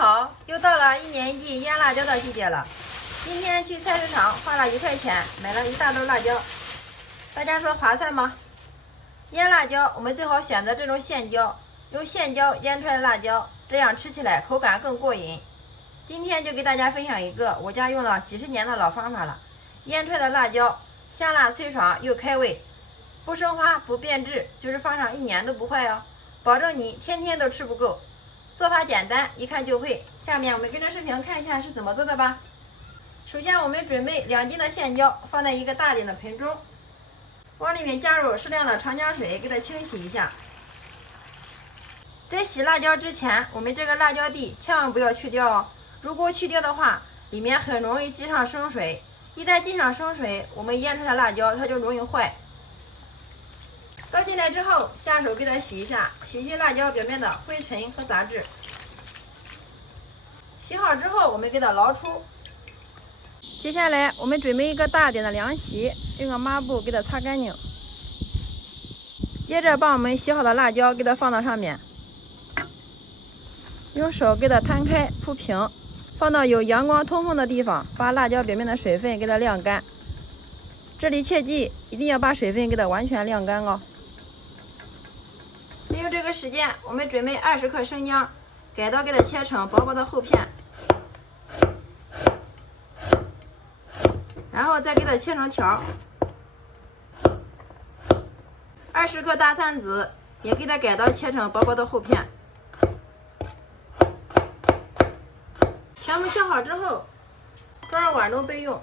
好，又到了一年一季腌辣椒的季节了。今天去菜市场花了1块钱买了一大兜辣椒，大家说划算吗？腌辣椒我们最好选择这种现椒，用现椒腌出来的辣椒，这样吃起来口感更过瘾。今天就给大家分享一个我家用了几十年的老方法了，腌出来的辣椒香辣脆爽又开胃，不生花不变质，就是放上1年都不坏哦，保证你天天都吃不够。做法简单，一看就会。下面我们跟着视频看一下是怎么做的吧。首先我们准备2斤的现椒，放在一个大点的盆中，往里面加入适量的长江水，给它清洗一下。在洗辣椒之前，我们这个辣椒蒂千万不要去掉哦，如果去掉的话，里面很容易积上生水，一旦积上生水，我们腌出来的辣椒它就容易坏。倒进来之后，下手给它洗一下，洗去辣椒表面的灰尘和杂质。洗好之后，我们给它捞出。接下来，我们准备一个大点的凉席，用个抹布给它擦干净。接着，把我们洗好的辣椒给它放到上面，用手给它摊开铺平，放到有阳光通风的地方，把辣椒表面的水分给它晾干。这里切记一定要把水分给它完全晾干哦。利用这个时间，我们准备20克生姜，改刀给它切成薄薄的厚片，然后再给它切成条。20克大蒜子也给它改刀切成薄薄的厚片。全部切好之后，装入碗中备用。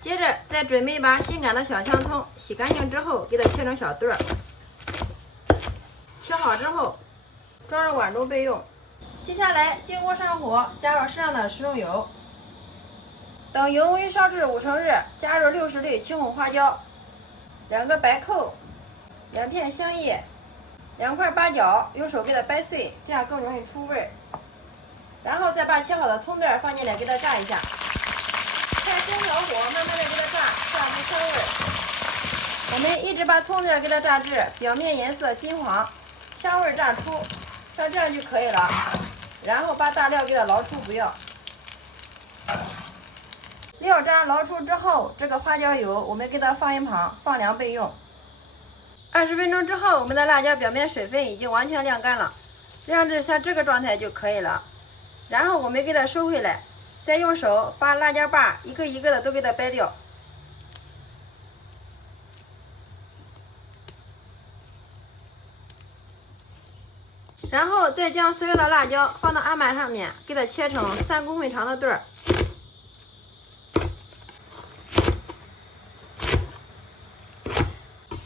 接着再准备一把新杆的小香葱，洗干净之后给它切成小段儿。切好之后，装入碗中备用。接下来金锅上火，加入适量的食用油。等油温烧至5成热，加入60粒青红花椒，2个白蔻，2片香叶，2块八角，用手给它掰碎，这样更容易出味儿。然后再把切好的葱段放进来，给它炸一下。开中小火，慢慢的给它炸，炸出香味儿。我们一直把葱段给它炸至表面颜色金黄，香味炸出，像这样就可以了。然后把大料给它捞出不要。料渣捞出之后，这个花椒油我们给它放一旁，放凉备用。20分钟之后，我们的辣椒表面水分已经完全晾干了，晾至像这个状态就可以了。然后我们给它收回来，再用手把辣椒把一个一个的都给它掰掉。然后再将所有的辣椒放到案板上面，给它切成3公分长的段儿。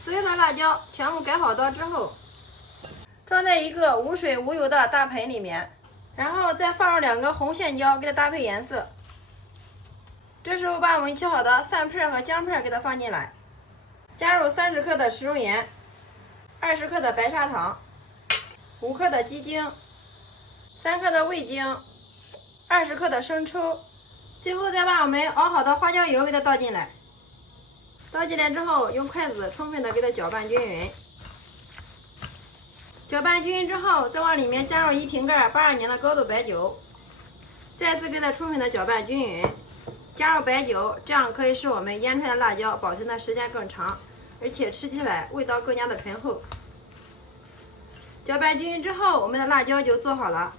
所有的辣椒全部改好刀之后，装在一个无水无油的大盆里面，然后再放入2个红线椒，给它搭配颜色。这时候把我们切好的蒜片和姜片给它放进来，加入30克的食用盐，20克的白砂糖，5克的鸡精，3克的味精，20克的生抽，最后再把我们熬好的花椒油给它倒进来。倒进来之后，用筷子充分的给它搅拌均匀。搅拌均匀之后，再往里面加入1瓶盖82年的高度白酒，再次给它充分的搅拌均匀。加入白酒，这样可以使我们腌出来的辣椒保存的时间更长，而且吃起来味道更加的醇厚。搅拌均匀之后，我们的辣椒就做好了，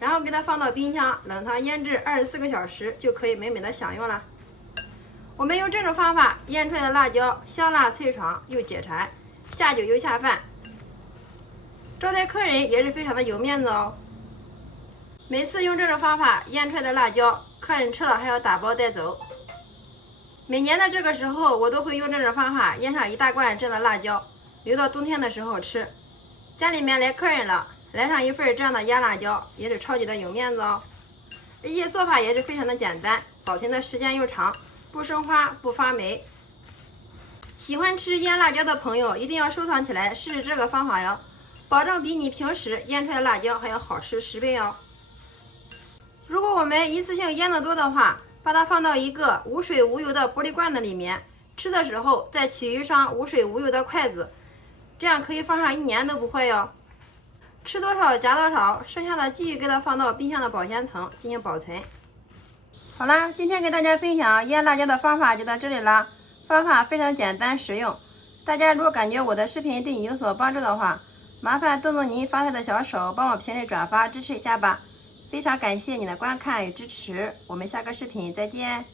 然后给它放到冰箱冷藏腌制24个小时，就可以美美的享用了。我们用这种方法腌出来的辣椒香辣脆爽又解馋，下酒又下饭，招待客人也是非常的有面子哦。每次用这种方法腌出来的辣椒，客人吃了还要打包带走。每年的这个时候，我都会用这种方法腌上1大罐这样的辣椒，留到冬天的时候吃。家里面来客人了，来上一份这样的腌辣椒，也是超级的有面子哦。而且做法也是非常的简单，保存的时间又长，不生花不发霉。喜欢吃腌辣椒的朋友一定要收藏起来，试试这个方法哟，保证比你平时腌出来的辣椒还要好吃10倍哦。如果我们一次性腌的多的话，把它放到一个无水无油的玻璃罐子里面，吃的时候再取一双无水无油的筷子，这样可以放上1年都不坏哟。吃多少加多少，剩下的继续给它放到冰箱的保鲜层进行保存。好啦，今天给大家分享腌辣椒的方法就到这里啦，方法非常简单实用。大家如果感觉我的视频对你有所帮助的话，麻烦动动您发财的小手，帮我评论转发支持一下吧。非常感谢你的观看与支持，我们下个视频再见。